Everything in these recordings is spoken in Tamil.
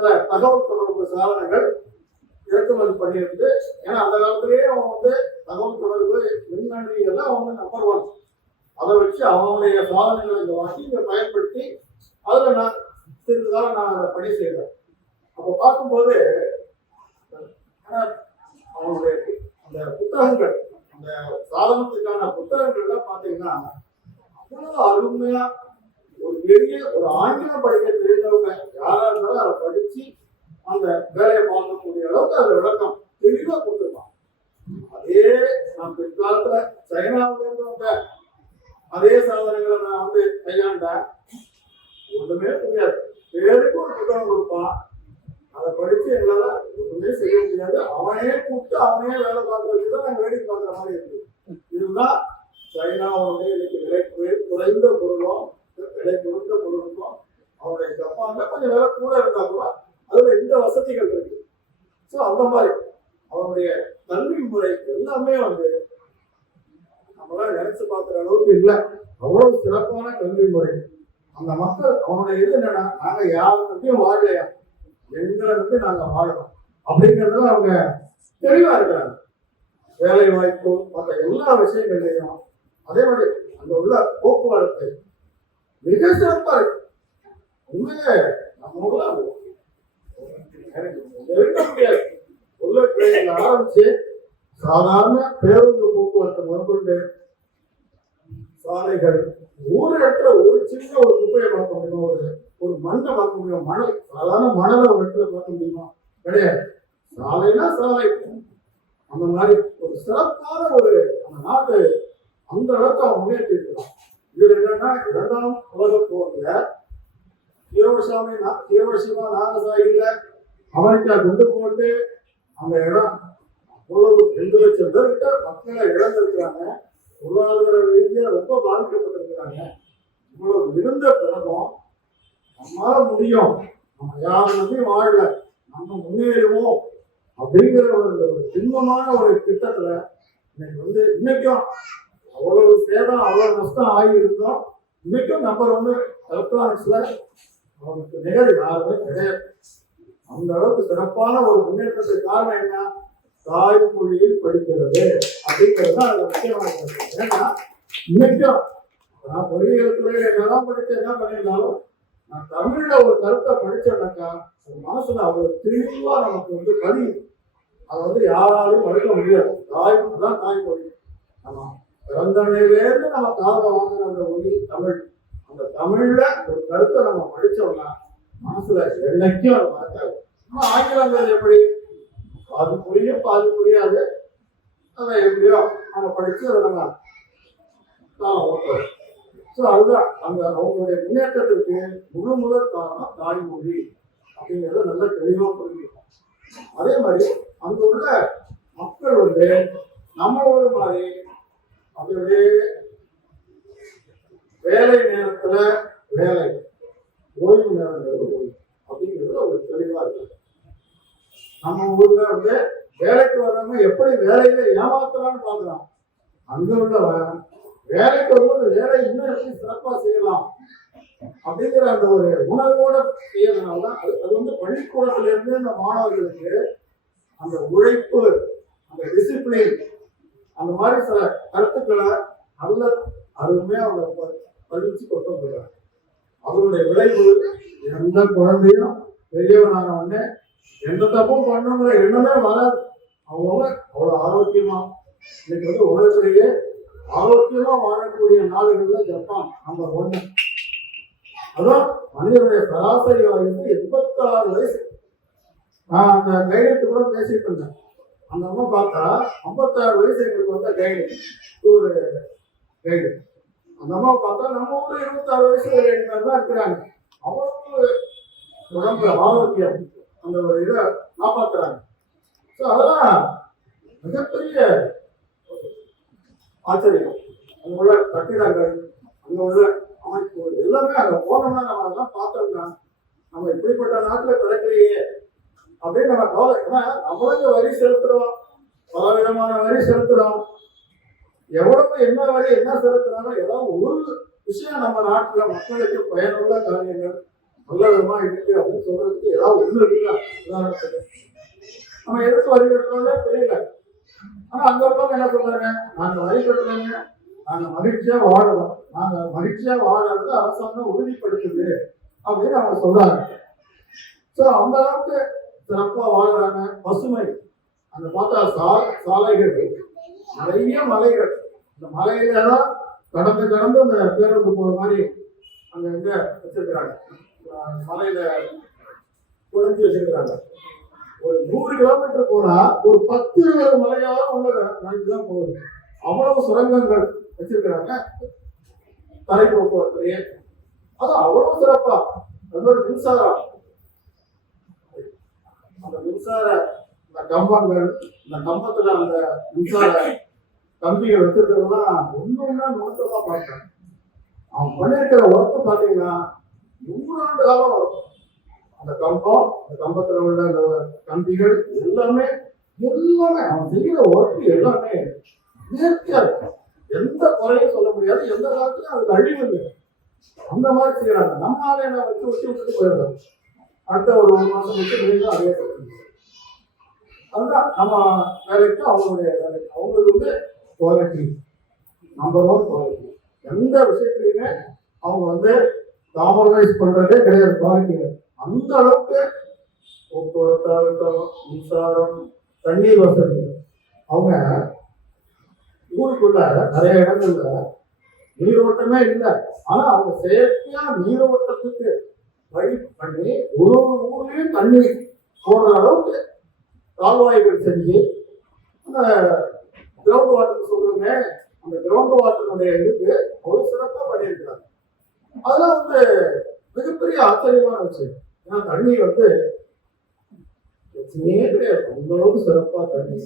சில தகவல் தொடர்பு சாதனங்கள் இறக்குமதி பண்ணியிருந்து, ஏன்னா அந்த காலத்திலேயே அவன் வந்து தகவல் தொடர்பு மின்னணுவியெல்லாம் அவங்க நம்பர் 1. அதை வச்சு அவனுடைய சாதனங்களை இங்க வாங்கி இங்க பயன்படுத்தி அதில் நான் சிறிது காலம் நான் அதை பணி செய்தேன். அப்போ பார்க்கும்போது அவனுடைய அந்த புத்தகங்கள், அந்த சாதனத்துக்கான புத்தகங்கள்லாம் பார்த்தீங்கன்னா அவ்வளோ அருமையா ஒரு பெரிய ஒரு ஆங்கிலம் படிக்க தெரிந்தவங்க யாரா இருந்தாலும் அதை படிச்சு அந்த வேலையை பார்க்கக்கூடிய அளவுக்கு அதுல விளக்கம் தெளிவா கொடுத்துருப்பான். அதே நான் பிற்காலத்துல சைனாவில இருந்தவங்க அதே சாதனங்களை நான் வந்து கையாண்டேன். ஒண்ணுமே புரியாது, பேருக்கு ஒரு புத்தகம் கொடுப்பான், அதை படிச்சு எங்களால ஒண்ணுமே செய்ய முடியாது. அவனே கூப்பிட்டு அவனே வேலை பார்க்க வச்சுதான் நாங்கள் வேடிக்கை பார்க்குற மாதிரி இருக்கு. இதுதான் சைனாவுடைய இன்னைக்கு விலை குறைந்த பொருளும் விலை கொடுத்த பொருளுக்கும் அவனுடைய ஜப்பான்ல கொஞ்சம் விலை கூட இருந்தா கூட அதுல இந்த வசதிகள் இருக்கு. ஸோ அந்த மாதிரி அவனுடைய கல்வி முறை எல்லாமே வந்து நம்மளால நினைச்சு பார்க்குற அளவுக்கு இல்லை. அவ்வளவு சிறப்பான கல்வி முறை. அந்த மக்கள் அவனுடைய இது என்னன்னா, நாங்க யாருக்கும் வாழலையா, எங்களை வந்து நாங்க வாழணும் அப்படிங்கறதுல அவங்க தெளிவா இருக்கிறாங்க. வேலை வாய்ப்பு மற்ற எல்லா விஷயங்கள்லையும் அதே மாதிரி அங்க உள்ள போக்குவரத்து மிக சிறப்பா இருக்கு. உண்மையே நம்ம இருக்க முடியாது. உள்ள ட்ரெயின்ல ஆரம்பிச்சு சாதாரண பேருந்து போக்குவரத்து முதற்கொண்டு சாலைகள், ஒரு இடத்துல ஒரு சின்ன ஒரு குப்பையை பார்க்க முடியுமா, ஒரு மண்ணை பார்க்க முடியும், மணல் சாதாரண மணலை ஒரு இடத்துல பார்க்க முடியுமா? கிடையாது. சாலைனா சாலை. அந்த மாதிரி ஒரு சிறப்பான ஒரு அந்த நாட்டு அந்த அளவுக்கு அவன் முன்னேற்றி இருக்கிறான். இதுல என்னன்னா, 2ஆம் உலகப் போர்ல ஹிரோஷிமா நாகசாகில அமெரிக்கா குண்டு போட்டு அந்த இடம் அவ்வளவு 2 லட்சம் பேர்கிட்ட மக்களை இழந்திருக்கிறாங்க. பொருளாதார ரீதியா ரொம்ப பாதிக்கப்பட்டிருக்கிறாங்க. இவ்வளவு இருந்த பிறகும் நம்மளால முடியும், நம்ம யாரும் வாழல, நம்ம முன்னேறுவோம் அப்படிங்கிற ஒரு திண்மமான ஒரு திட்டத்துல இன்னைக்கு வந்து இன்னைக்கும் அவ்வளவு சேதம் அவ்வளவு நஷ்டம் ஆகி இருந்தோம். இன்னைக்கும் நம்பர் 1 எலக்ட்ரானிக்ஸ்ல அவனுக்கு நிகழ் யாருமே கிடையாது. அந்த அளவுக்கு சிறப்பான ஒரு முன்னேற்றத்துக்கு காரணம் என்ன? தாய்மொழியில் படிக்கிறது அப்படிங்கிறது தான் அது முக்கியமான கருத்து. ஏன்னா இன்னைக்கும் நான் பொறியியல் துறையில என்னதான் படிச்சு என்ன பண்ணியிருந்தாலும் நான் தமிழ்ல ஒரு கருத்தை படிச்சேன்னாக்கா மனசுல அவ்வளவு தெளிவா நமக்கு வந்து பதியும். அதை வந்து யாராலையும் படிக்க முடியாது. தான் தாய்மொழி. நம்ம பிறந்தனையிலேருந்து நம்ம காதல வாங்கின அந்த மொழி தமிழ். அந்த தமிழ்ல ஒரு கருத்தை நம்ம படிச்சோம்னா மனசுல என்னைக்கும் அது மறக்காது. நம்ம ஆங்கிலங்கள் எப்படி அது புரியும் பாது புரியாது, அதை எப்படியோ நம்ம படிச்சு அதை நம்ம ஓட்டுறோம். ஸோ அதுதான் அந்த அவங்களுடைய முன்னேற்றத்திற்கு முதல் காரணம் தாய்மொழி அப்படிங்கிறத நல்லா தெளிவாக புரிஞ்சுக்கணும். அதே மாதிரி அங்க உள்ள மக்கள் வந்து நம்ம ஒரு மாதிரி அப்படியே வேலை நேரத்துல வேலை, ஓய்வு நேரங்கிறது ஓய்வு அப்படிங்கிறது ஒரு தெளிவா இருக்கு. நம்ம ஊர்ல வந்து வேலைக்கு வர்றவங்க எப்படி வேலையில ஏமாத்துறான்னு பாக்குறான். அங்க உள்ளவன் வேலைக்கு வரும்போது வேலை இன்னும் எப்படி சிறப்பா செய்யலாம் அப்படிங்கிற அந்த ஒரு உணர்வோட செய்யறதுனாலதான் அது வந்து பள்ளிக்கூடத்துல இருந்து அந்த மாணவர்களுக்கு அந்த உழைப்பு, அந்த டிசிப்ளின், அந்த மாதிரி சில கருத்துக்களை நல்ல அருமையா அவங்க பதிச்சு கொண்டு வந்துடுறாங்க. அதனுடைய விளைவு எந்த குழந்தையும் பெரியவனான உடனே எந்த தப்பும் பண்ணுங்கிற எண்ணமே வராது. அவங்க அவ்வளவு ஆரோக்கியமா இன்னைக்கு வந்து உலகத்திலேயே ஆரோக்கியமா வாழக்கூடிய நாடுகள்ல ஜப்பான் நம்பர் 1. அதான் மனிதனுடைய சராசரி வயசு 86 வயசு. நான் அந்த கைடெட்டு கூட பேசிட்டு இருந்தேன். அந்த அம்மா பார்த்தா 56 வயசு எங்களுக்கு வந்த கைடு, ஒரு கைடு. அந்த அம்மா பார்த்தா நம்ம ஊர் 26 வயசு தான் இருக்கிறாங்க. அவ்வளவு உடம்பு ஆரோக்கியம், அந்த ஒரு இதை காப்பாற்றுறாங்க. ஸோ அதெல்லாம் மிகப்பெரிய ஆச்சரியம். அங்கே உள்ள கட்டிடங்கள், அங்கே உள்ள அமைப்பு எல்லாமே அங்கே போனோம்னா நம்ம அதெல்லாம் பார்த்தோம்னா நம்ம இப்படிப்பட்ட நாட்டில் பிறக்கலையே அப்படின்னு நம்ம கவலை. ஏன்னா நம்மளும் வரி செலுத்துறோம், பல விதமான வரி செலுத்துறோம். எவ்வளவு என்ன வரி என்ன செலுத்துறாலும் ஏதாவது ஒரு விஷயம் நம்ம நாட்டில் மக்களுக்கு பயனுள்ள காரியங்கள் நல்ல விதமா இருக்கு அப்படின்னு சொல்றதுக்கு ஏதாவது ஒண்ணு இருக்குதா? உதாரணத்துக்கு நம்ம எதுக்கு வரி கட்டுறதே தெரியல. ஆனா அங்க இருக்கவங்க என்ன சொல்றாங்க, நாங்க வரி கட்டுறோங்க, நாங்க மகிழ்ச்சியா வாழறோம், நாங்க மகிழ்ச்சியா வாழறது அரசாங்கம் உறுதிப்படுத்துது அப்படின்னு அவங்க சொல்றாங்க. சோ அந்த அளவுக்கு சிறப்பா வாழ்றாங்க. பசுமை, அங்க பார்த்தா சாலைகள், நிறைய மலைகள், இந்த மலையில தான் கடந்து கடந்து அந்த பேருந்து போற மாதிரி அங்க எங்க வச்சிருக்கிறாங்க, மலையில குறைஞ்சி வச்சிருக்கிறாங்க. ஒரு 100 கிலோமீட்டர் போனா ஒரு 10-20 மலையாவது உள்ள நடந்துதான் போகுது. அவ்வளவு சுரங்கங்கள் வச்சிருக்கிறாங்க தரை போக்குவரத்துலயே. அது அவ்வளவு சிறப்பா. அது ஒரு மின்சாரம், அந்த மின்சார இந்த கம்பங்கள், இந்த கம்பத்துல அந்த மின்சார கம்பிகள் வச்சிருக்கிறதுலாம் ஒண்ணு நுணுக்கமா பார்த்தேன். அவன் பண்ணிருக்கிற ஒர்க் பாத்தீங்கன்னா 100 ஆண்டு காலம் வரும். அந்த கம்பம், அந்த கம்பத்துல உள்ள அந்த கம்பிகள் எல்லாமே அவன் செய்கிற ஒர்க் எல்லாமே நேர்த்தியா இருக்கும். எந்த குறையும் சொல்ல முடியாது, எந்த காலத்துலயும் அதுக்கு அழிவு இல்லை. அந்த மாதிரி செய்யறாங்க. நம்மளால என்ன வச்சு விட்டுட்டு போயிடுறாங்க. அடுத்த ஒரு 1 மாசம் வச்சு மீண்டும் அதே அதுதான் நம்ம வேலைக்கு அவங்களுடைய வேலைக்கு. அவங்களுக்கு குவாலிட்டி, நம்பர் 1 குவாலிட்டி. எந்த விஷயத்துலையுமே அவங்க காம்ப்ரமைஸ் பண்றதே கிடையாது குவாலிட்டியில. அந்த அளவுக்கு போக்குவரத்தாகட்டும், மின்சாரம், தண்ணீர் வசதி. அவங்க ஊருக்குள்ள நிறைய இடங்கள்ல நீரோட்டமே இல்லை. ஆனா அவங்க செயற்கையா நீரோட்டத்துக்கு வழி பண்ணி ஒரு ஊர்லயும் தண்ணீர் போடுற அளவுக்கு கால்வாய்கள் செஞ்சு அந்த கிரவுண்ட் வாட்டர் சொல்லுங்க, அந்த கிரவுண்ட் வாட்டருடைய இதுக்கு ஒரு சிறப்பா பண்ணியிருக்கிறாங்க. அதெல்லாம் மிகப்பெரிய ஆச்சரியமான விஷயம். ஏன்னா தண்ணி பிரச்சனையே கிடையாது, அந்த அளவுக்கு சிறப்பா தண்ணி.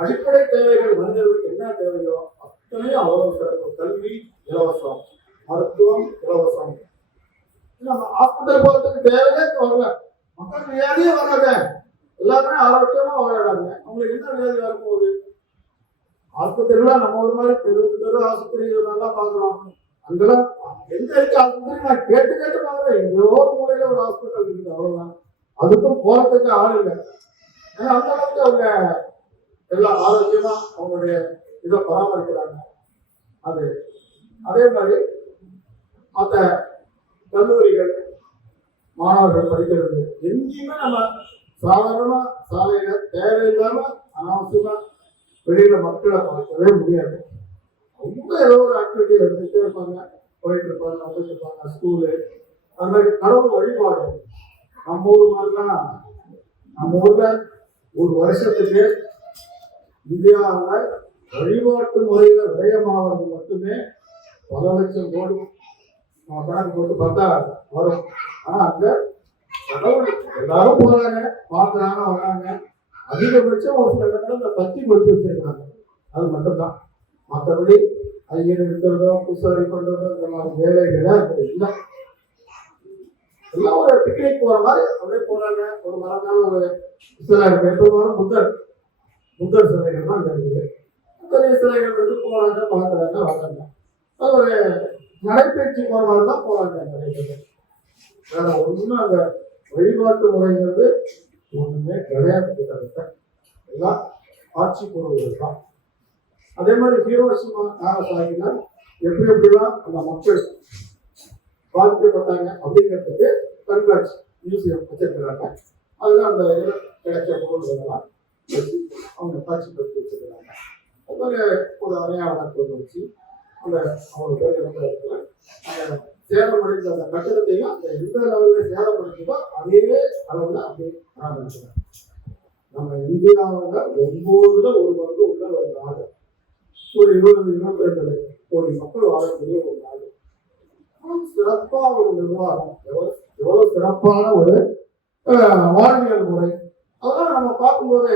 அடிப்படை தேவைகள் மனிதர்களுக்கு என்ன தேவையோ அத்தனையும் அவ்வளவு சிறப்பு. கல்வி இலவசம், மருத்துவம் இலவசம். நம்ம ஹாஸ்பிட்டல் போறதுக்கு தேவையே வரல, மக்கள் வியாதியே வராத, எல்லாருமே ஆரோக்கியமா வாழறாங்க. அவங்களுக்கு என்ன வியாதி வரப்போகுது? ஆஸ்பத்திரியில நம்ம ஒரு மாதிரி தெரு ஆஸ்பத்திரி நல்லா பாக்குறோம். அங்கெல்லாம் எந்த இருக்கு ஆஸ்பத்திரி நான் கேட்டு பாக்குறேன். எங்கேயோ ஒரு மூலையில ஒரு ஹாஸ்பிட்டல் இருக்குது, அவ்வளவுதான். அதுக்கும் போறதுக்கு ஆள் இல்லை. ஏன்னா அந்த அளவுக்கு அவங்க எல்லாம் ஆரோக்கியமா அவங்களுடைய இதை பராமரிக்கிறாங்க. அது அதே மாதிரி மற்ற கல்லூரிகள், மாணவர்கள் படிக்கிறது எங்கேயுமே நம்ம சாதாரண சாலையில தேவையில்லாம அனாவசியமா வெளியில மக்களை பார்க்கவே முடியாது. ரொம்ப ஏதோ ஒரு ஆக்டிவிட்டி எடுத்துட்டே இருப்பாங்க, போயிட்டு இருப்பாங்க, வந்துட்டு இருப்பாங்க. ஸ்கூலு, அது மாதிரி கடவுள் வழிபாடு. நம்ம ஊர் மாதிரிலாம் நம்ம ஊர்ல ஒரு வருஷத்துக்கு இந்தியாவில் வழிபாட்டு முறையில விரயமாவது மட்டுமே பல லட்சம் கோடி நம்ம கணக்கு போட்டு பார்த்தா வரும். ஆனா அங்க கடவுள் எல்லாரும் போறாங்க, பார்க்கறாங்க, வராங்க. அதிகபட்சம் ஒரு சில இடத்துல இந்த பத்தி கொடுத்து வச்சிருக்காங்க, அது மட்டும்தான். மற்றபடி ஐயர் இருக்கிறதோ பூசாரி பண்றதோ இந்த மாதிரி வேலைகளை இல்லை. எல்லாம் ஒரு பிக்னிக் போற மாதிரி அப்படியே போறாங்க. ஒரு மரத்தான ஒரு எப்போதும் புத்தர் சிலைகள் தான் அங்க இருக்குது. புத்தரிய சிலைகள் போறாங்க, பார்க்கறாங்க, வராங்க. அது ஒரு நடைபயிற்சி போற மாதிரி தான் போறாங்க நிறைய பேர். வேற ஒண்ணும் அங்க வழிபாட்டு முறைங்கிறது ஒண்ணுமே கிடையாது. கிட்டத்தட்ட எல்லாம் ஆட்சி பொருள்கள் தான். அதே மாதிரி ஹீரோஷிமா நாகசாகில எப்படிலாம் அந்த மக்கள் பாதிக்கப்பட்டாங்க அப்படிங்கிறதுக்கு கண்காட்சி மியூசியம் வச்சிருக்கிறாங்க. அதுதான் அந்த கிடைச்ச பொருள்களெல்லாம் வச்சு அவங்க காட்சிப்படுத்தி வச்சிருக்கிறாங்க. அது மாதிரி ஒரு அடையாளத்தை வச்சு அந்த அவங்க பேர் இடத்துல சேதமடைந்த அந்த கட்டடத்தையும் அந்த எந்த லெவலில் சேதமடைஞ்சதோ அதே அளவில் அப்படியே ஆரம்பிச்சுட்டாங்க. நம்ம இந்தியாவில் 9ல் ஒரு பங்கு உள்ள ஒரு நாடு, ஒரு 20-22 கோடி மக்கள் வாழக்கூடிய ஒரு நாடு. சிறப்பா ஒரு நிர்வாகம், எவ்வளவு சிறப்பான ஒரு வாழ்வியல் முறை. அதெல்லாம் நம்ம பார்க்கும்போது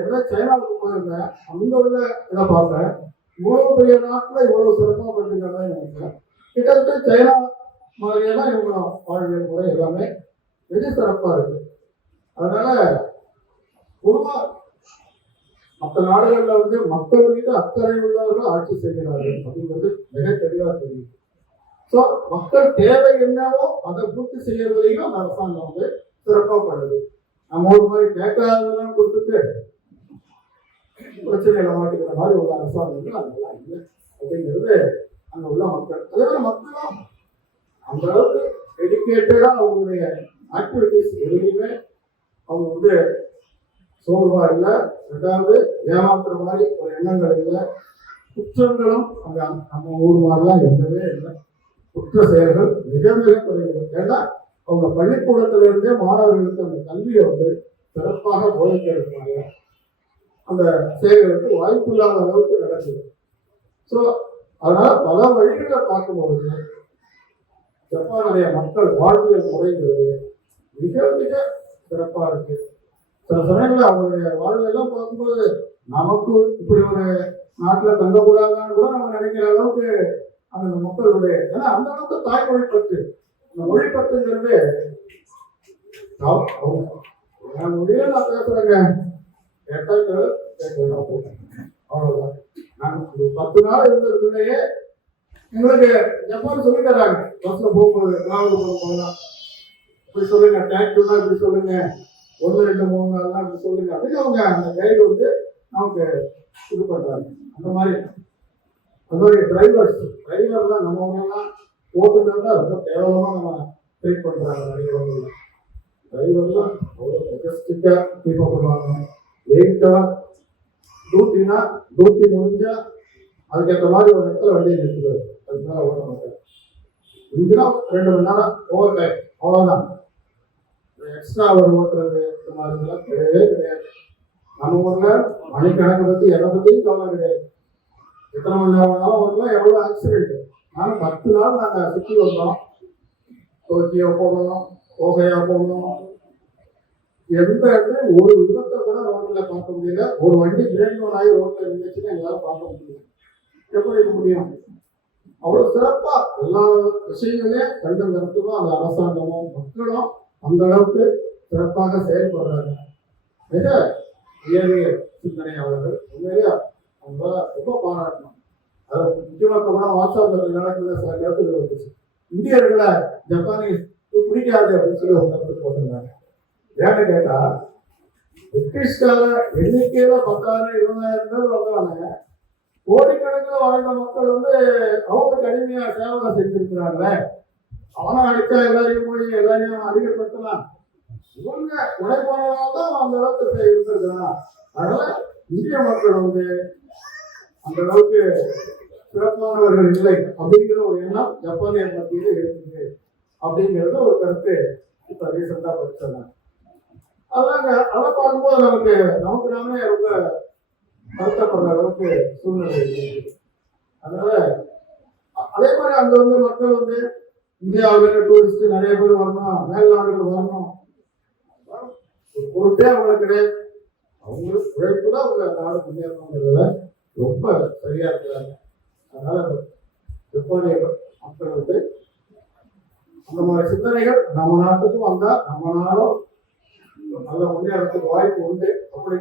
என்ன சைனாவுக்கு போயிருந்தேன், அங்க உள்ள இதை பார்த்தேன். இவ்வளவு பெரிய நாட்டுல இவ்வளவு சிறப்பா பண்ணிருக்காங்க நினைக்கிறேன். கிட்டத்தட்ட சைனா மாதிரியெல்லாம் இவங்க வாழ்வியல் முறை எல்லாமே மிக சிறப்பா இருக்கு. அதனால பொதுவா மற்ற நாடுகள்ல மக்கள் மீது அக்கறை உள்ளவர்கள் ஆட்சி செய்கிறார்கள் அப்படிங்கிறது மிக தெளிவா தெரியுது. ஸோ மக்கள் தேவை என்னவோ அதை பூர்த்தி செய்யறதுலையும் அந்த அரசாங்கம் வந்து சிறப்பாக பண்ணுது. நம்ம ஒரு மாதிரி கேட்காததெல்லாம் கொடுத்துட்டு பிரச்சனைகளை மாட்டிக்கிற மாதிரி உள்ள அரசாங்கங்கள் அதெல்லாம் இல்லை அப்படிங்கிறது அங்க உள்ள மக்கள். அதே மாதிரி மக்களும் அந்த அளவுக்கு டெடிக்கேட்டடா அவங்களுடைய ஆக்டிவிட்டிஸ் எதுலையுமே அவங்க வந்து சோர்வா இல்லை. ரெண்டாவது ஏமாத்துற மாதிரி ஒரு எண்ணங்கள் இல்லை. குற்றங்களும் அங்க நம்ம ஊர் மாதிரிலாம் எதுவுமே இல்லை. குற்ற செயல்கள் மிக மிக குறைவு. ஏன்னா அவங்க பள்ளிக்கூடத்துல இருந்தே மாணவர்களுக்கு அந்த கல்வியை வந்து சிறப்பாக போதிக்கிறதுனால அந்த செயல்களுக்கு வாய்ப்பு இல்லாத அளவுக்கு நடக்குது. ஸோ அதனால பல வழிகளை பார்க்கும்போது ஜப்பானுடைய மக்கள் வாழ்வியல் முறைங்கிறது மிக மிக சிறப்பா இருக்கு. சில சமயங்களில் அவங்களுடைய வாழ்வையெல்லாம் பார்க்கும்போது நமக்கு இப்படி ஒரு நாட்டில் தங்கக்கூடாதான்னு கூட நம்ம நினைக்கிற அளவுக்கு அந்த மக்களுடைய, ஏன்னா அந்த அளவுக்கு தாய்மொழி பற்று, அந்த மொழி பற்றுங்கிறது என் மொழியே நான் பேசுறேங்க கேட்டால் அவ்வளவுதான். நாங்கள் ஒரு 10 நாள் இருந்ததுக்குள்ளேயே எங்களுக்கு ஜப்பான் சொல்லி தராங்க. பஸ்ல போகும்போது டிராவல் போகும்போதுதான் இப்படி சொல்லுங்க, டேக்ஸினா இப்படி சொல்லுங்க, 1 2 3 நாள்லாம் இப்படி சொல்லுங்க அப்படின்னு அவங்க அந்த கைடு வந்து நமக்கு இது பண்றாங்க. அந்த மாதிரி டிரைவர்லாம் நம்ம ஊரெல்லாம் ஓட்டுநர்லாம் ரொம்ப கேவலமா நம்ம ட்ரீட் பண்றாங்க. நிறைய ஊர்ல டிரைவர்லாம் அவ்வளோ மெஜஸ்டிக்கா கீப்பப் பண்ணுவாங்க. லேட்டா டியூட்டினா டியூட்டி முடிஞ்சா அதுக்கேற்ற மாதிரி ஒரு இடத்துல வண்டியை நிறுத்துவாரு. அதுக்கு மேலே ஓட்ட மாட்டாரு. இதுனா 2 மணி நேரம் ஓவர் டைம், அவ்வளோதான். எக்ஸ்ட்ரா அவர் ஓட்டுறது இந்த மாதிரிலாம் கிடையவே கிடையாது. நம்ம ஊர்ல மணிக்கணக்கை பத்தி எதை பத்தியும் கவலை கிடையாது. எத்தனை மணி நேரம் ஓட்டலாம், எவ்வளோ ஆக்சிடென்ட். நானும் 10 நாள் நாங்கள் சுற்றி வந்தோம். டோக்கியோ போகணும், ஓகையா போகணும். எந்த இடத்துல ஒரு விபத்தை கூட ரோட்ல பார்க்க முடியல. ஒரு வண்டி பிரேக் டவுன் ஆகி ரோட்ல இருந்துச்சுன்னா எங்களால பார்க்க முடியல. எப்படி இருக்க முடியும்? அவ்வளவு சிறப்பா எல்லா விஷயங்களையும் கண்டம் கருத்துக்கும் அந்த அரசாங்கமும் மக்களும் அந்த அளவுக்கு சிறப்பாக செயல்படுறாங்க. மிக உயரிய சிந்தனையாளர்கள். உண்மையிலேயே அவங்க ரொம்ப பாராட்டணும். அதை முக்கியமாக கூட வாட்ஸ்அப்ல நடக்கிற சில கருத்துக்கள் வந்துச்சு. இந்தியர்களை ஜப்பானீஸ் பிடிக்காது அப்படின்னு சொல்லி ஒரு கருத்து போட்டிருந்தாங்க. ஏன்னு கேட்டா பிரிட்டிஷ்கார எண்ணிக்கையில 10,000 20,000 பேர் வந்தாங்க. கோடிக்கணக்கில் வாழ்ந்த மக்கள் வந்து அவங்களுக்கு கடுமையா சேவை செஞ்சிருக்கிறாங்க. அவனை அடித்தா எல்லாரையும் போய் எல்லாரையும் அதிகப்படுத்தலாம். இவங்க உழைப்பாளரால் தான் அந்த அளவுக்கு இருந்திருக்கிறான். அதனால இந்திய மக்கள் வந்து அந்த அளவுக்கு சிறப்பானவர்கள் இல்லை அப்படிங்கிற ஒரு எண்ணம் ஜப்பானியர் மத்தியில் இருக்குது அப்படிங்கிறது ஒரு கருத்து இப்ப ரீசெண்டா படிச்சாங்க. அதாங்க அதை பார்க்கும்போது நமக்கு நாமே ரொம்ப வருத்தப்படுற அளவுக்கு சூழ்நிலை இருக்குது. அதனால அதே மாதிரி அங்க வந்து மக்கள் வந்து இந்தியாவில் டூரிஸ்ட் நிறைய பேர் வரணும், மேல்நாடுகள் வரணும், பொருட்டே அவங்களுக்கு கிடையாது. அவங்களுக்கு உழைப்பு தான் அவங்க நாடு முன்னேறணுங்கிறதுல ரொம்ப சரியா இருக்கிறாங்க. அதனால ஜப்பானிய மக்கள் வந்து அந்த மாதிரி சிந்தனைகள் நம்ம நாட்டுக்கும் வந்தா நம்ம நாடும் நல்ல முன்னேறத்துக்கு வாய்ப்பு உண்டு. அப்படி